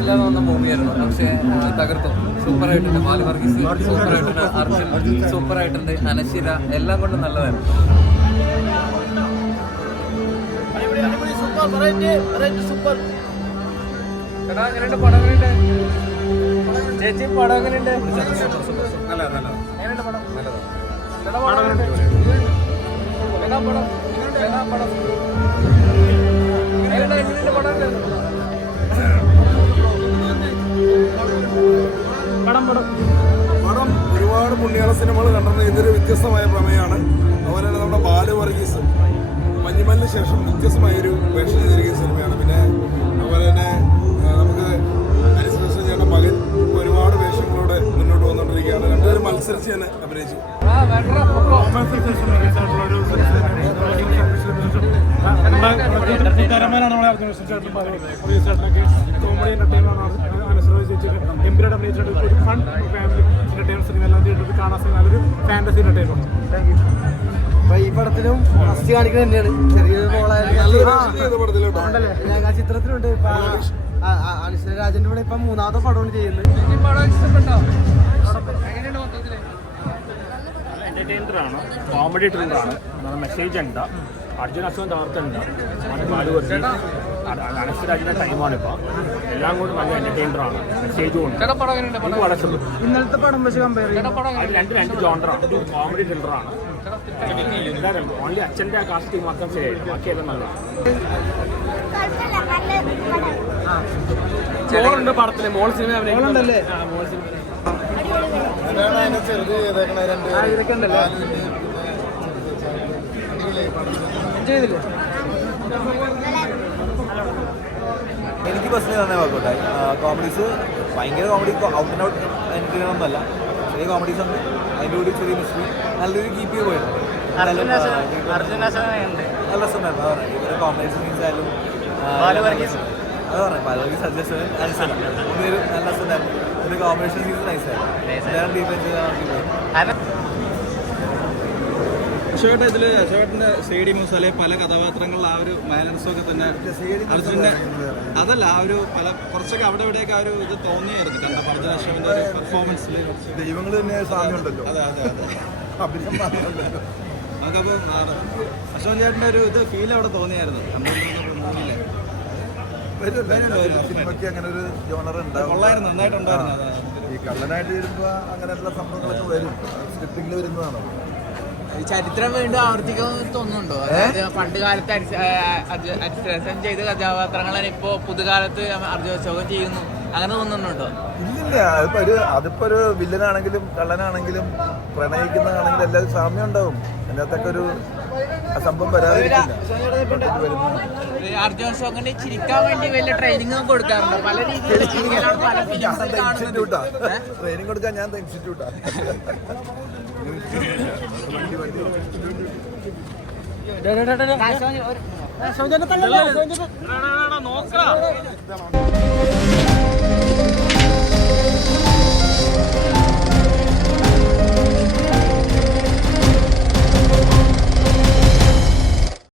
പ്രതീക്ഷയില്ലാതെ വന്ന മൂവിയായിരുന്നു. പക്ഷേ തകർത്തു. സൂപ്പറായിട്ടുണ്ട്. ബാലു വർഗീസ് സൂപ്പറായിട്ടുണ്ട്. അർജുൻ സൂപ്പറായിട്ടുണ്ട്. അനശ്വര എല്ലാം കൊണ്ടും നല്ലതായിരുന്നു. ചേച്ചി പടം എങ്ങനെയുണ്ട്? പടം ഒരുപാട് പുണ്യാള സിനിമകൾ കണ്ടിട്ടുണ്ട്. ഇതൊരു വ്യത്യസ്തമായ പ്രമേയമാണ്. അതുപോലെ തന്നെ നമ്മുടെ ബാലു വർഗീസ് മഞ്ഞുമലിന് ശേഷം വ്യത്യസ്തമായൊരു വേഷം ചെയ്തിരിക്കുന്ന സിനിമയാണ്. പിന്നെ അതുപോലെ തന്നെ നമുക്ക് അനുസരിച്ച് ഞങ്ങളുടെ മകൻ ഒരുപാട് വേഷങ്ങളോടെ മുന്നോട്ട് വന്നുകൊണ്ടിരിക്കുകയാണ്. രണ്ടുപേരും മത്സരിച്ച് തന്നെ അഭിനയിച്ചു. കൂട്ടുകാരന്മാരാണ് നമ്മളെ ചേട്ടനൊക്കെ കോമഡി എന്റർടൈൻമെന്റ് എംബ്രോയിഡ് അഭിനയിച്ചിട്ട് ഒരു ഫൺ ഫാമിലി എന്റർടൈൻമെന്റ് സിനിമ എല്ലാം ചെയ്തിട്ട് കാണാൻ നല്ലൊരു ഫാന്റസി എന്റർടൈൻമെന്റ്. ഈ പടത്തിലും ഫസ്റ്റ് കാണിക്കുന്നത് തന്നെയാണ്. ചെറിയൊരു ഞാൻ ചിത്രത്തിലുണ്ട്. അനുശ്വര രാജന്റെ കൂടെ ഇപ്പൊ 3ാമത്തെ പടമാണ് ചെയ്യുന്നത്. എന്റർടൈനറാണ്, കോമഡി ത്രില്ലറാണ്, മെസ്സേജ് ഉണ്ട്. അർജുൻ അസുഖം തകർത്തുണ്ട്. ബാലു വർഗീസ് അനശ്വരാജിന്റെ ടൈമാണ് ഇപ്പൊ. എല്ലാം കൂടി നല്ല എന്റർടൈനറാണ്, മെസ്സേജും ഉണ്ട്. ഇന്നലത്തെ പടം വെച്ച് കമ്പയർ ചെയ്യുമ്പോൾ രണ്ട് ജോണ്ടറാണ്. കോമഡി ത്രില്ലറാണ്. ഓൺലി അച്ഛൻ്റെ കാസ്റ്റിംഗ് മാത്രം ശരിയായിരുന്നു, ബാക്കിയെല്ലാം നല്ല. മോളുണ്ട് പടത്തില്. മോൾ സിനിമ ഉണ്ടല്ലേ? എനിക്ക് ബസ്സിൽ തന്നെ വർക്കൗട്ടായി. കോമഡീസ് ഭയങ്കര കോമഡി, ഔട്ട് ആൻഡ് ഔട്ട് എന്റർടൈനൊന്നുമല്ല. ചെറിയ കോമഡീസ് ഉണ്ട്, അതിൻ്റെ കൂടി ചെറിയ മിസ്റ്ററി നല്ലൊരു കീപ്പ് ചെയ്ത് പോയിട്ടുണ്ട്. നല്ല രസമുണ്ടായിരുന്നു. ഇവരുടെ കോമ്പറ്റീഷൻ സീൻസ് ആയാലും അത് പറഞ്ഞു ബാലു വർഗീസ് സജഷൻ അനുസരിച്ച് മൂന്നുപേരും നല്ല രസമുണ്ടായിരുന്നു. ഒരു കോമ്പറ്റീഷൻ സീൻസ് നൈസായിരുന്നു. ഡീപെൻഡ് ചെയ്താൽ അശോകേട്ട ഇതിൽ അശോകേട്ടൻ്റെ സ്റ്റേഡിയം മ്യൂസ് അല്ലെങ്കിൽ പല കഥാപാത്രങ്ങളിൽ ആ ഒരു ബാലൻസൊക്കെ തന്നെ അർജുൻ്റെ അതല്ല ആ ഒരു കുറച്ചൊക്കെ അവിടെ ഇവിടെയൊക്കെ ആ ഒരു ഇത് തോന്നിയായിരുന്നു കണ്ടപ്പോൾ അർജുൻ അശോകൻ്റെ ഒരു പെർഫോമൻസിൽ ദൈവങ്ങൾ തന്നെ സാമ്യമുണ്ടല്ലോ. അതെ നമുക്കപ്പോൾ അശോകൻ ചേട്ടൻ്റെ ഒരു ഇത് ഫീൽ അവിടെ തോന്നിയായിരുന്നു മൂവിയിലെ സിനിമയ്ക്ക് അങ്ങനെ ഒരു ജോണർ ഉണ്ടാവും. കൊള്ളായിരുന്നു, നന്നായിട്ടുണ്ടായിരുന്നു. ഈ കള്ളനായിട്ട് വരുമ്പോൾ അങ്ങനെയുള്ള സംഭവങ്ങളൊക്കെ വരും, സ്ക്രിപ്റ്റിംഗിൽ വരുന്നതാണ്. ചരിത്രം വീണ്ടും ആവർത്തിക്കാൻ തോന്നുന്നുണ്ടോ? അതായത് പണ്ട് കാലത്ത് അരിശ്രേഷൻ ചെയ്ത കഥാപാത്രങ്ങൾ ഇപ്പോ പുതുകാലത്ത് അർജുൻ അശോകൻ ചെയ്യുന്നു, അങ്ങനെ തോന്നുന്നുണ്ടോ? ഇല്ലില്ല, അതിപ്പോ ഒരു വില്ലനാണെങ്കിലും കള്ളനാണെങ്കിലും പ്രണയിക്കുന്നതാണെങ്കിലും എല്ലാവരും സാമ്യം ഉണ്ടാവും. അതിനകത്തൊക്കെ ഒരു സംഭവം വരാതിരിക്കില്ല. അർജുൻ അശോകന് ചിരിക്കാൻ വേണ്ടി വലിയ ട്രെയിനിങ് കൊടുക്കാറുണ്ട്. പല രീതിയിൽ ട്രെയിനിങ് കൊടുക്കാൻ ഞാൻ ഇൻസ്റ്റിറ്റ്യൂട്ടാ. നോക്കാം.